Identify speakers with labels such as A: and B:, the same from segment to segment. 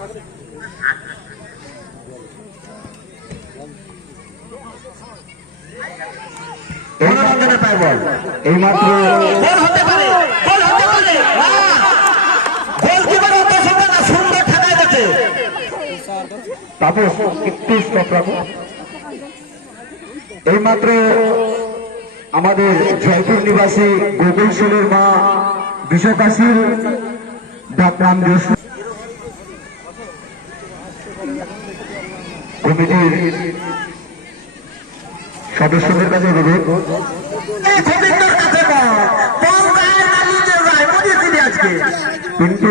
A: বল তুলে গেছে মনোরঞ্জনের পায় বল এইমাত্র বল হতে পারে? বল হতে পারে? গোলকিপার অত সুন্দর না সুন্দর ঠেকায় গেছে
B: তাপস একটু স্টপ রাখো। এইমাত্র আমাদের জয়পুর নিবাসী গোকুল সেনের মা বিশ্বকাশীর দিবস কমিটির সদস্যদের কাছে অনুরোধ। কিন্তু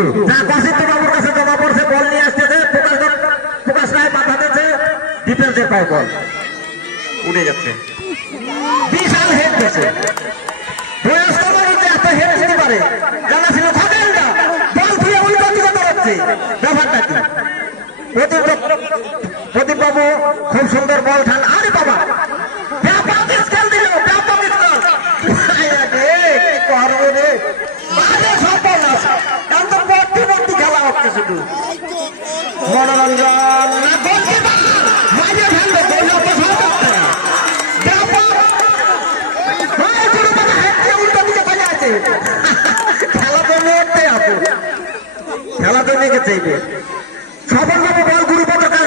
A: বাবুর কাছে জমা পড়ছে বল নিয়ে আসতেছে প্রকাশ রায় বাধা দিয়েছে ডিফেন্সের পায় বল। উড়ে যাচ্ছে। বিশাল হেড গেছে। বয়স্ক মানুষ এত হেড দিতে পারে জানা ছিল খোঁজেন না বল ধুয়ে উল্টো দিকে দৌড়াচ্ছে। ব্যাপারটা কি? প্রদীপ খুব সুন্দর বল ঠান আরে বাবা মনোরঞ্জন। খেলা তো নিয়ে গেছে এইবে সফল বাবু বল গুরুপদ কাছে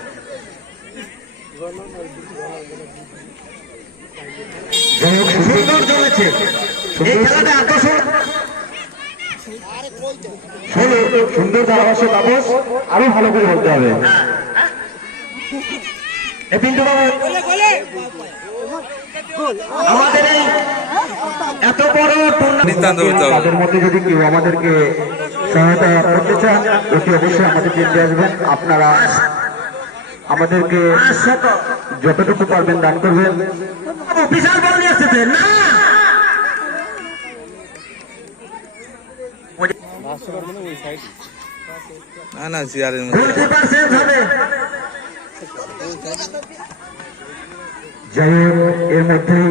B: যাই হোক সুন্দর
A: সুন্দর চলেছে। এই খেলাটা এত সুন্দর
B: সুন্দর সুন্দর ধারাভাষ্য তাপস। আরও ভালো করে বলতে হবে।
A: এ পিন্টু বাবু আমাদের এই এত বড় টুর্নামেন্ট
B: তাদের মধ্যে যদি কেউ আমাদেরকে সহায়তা করতে চান অতি অবশ্যই আমাদের আসবেন। আপনারা আমাদেরকে যতটুকু পারবেন দান করবেন।
A: বিশাল বল নিয়ে আসতেছে না!
C: না না চেয়ারের মধ্যে।
A: হবে।
B: যাই হোক এর মধ্যেই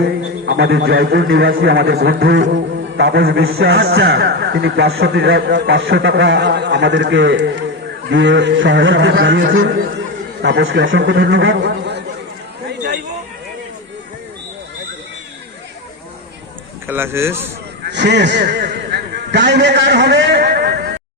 B: আমাদের জয়পুর নিবাসী আমাদের বন্ধু তাপস বিশ্বাস
A: আচ্ছা।
B: তিনি পাঁচশো পাঁচশো টাকা আমাদেরকে দিয়ে সহায়তা জানিয়েছেন। তাপসকে অসংখ্য ধন্যবাদ।
C: খেলা শেষ।
A: শেষ। টাই কার হবে।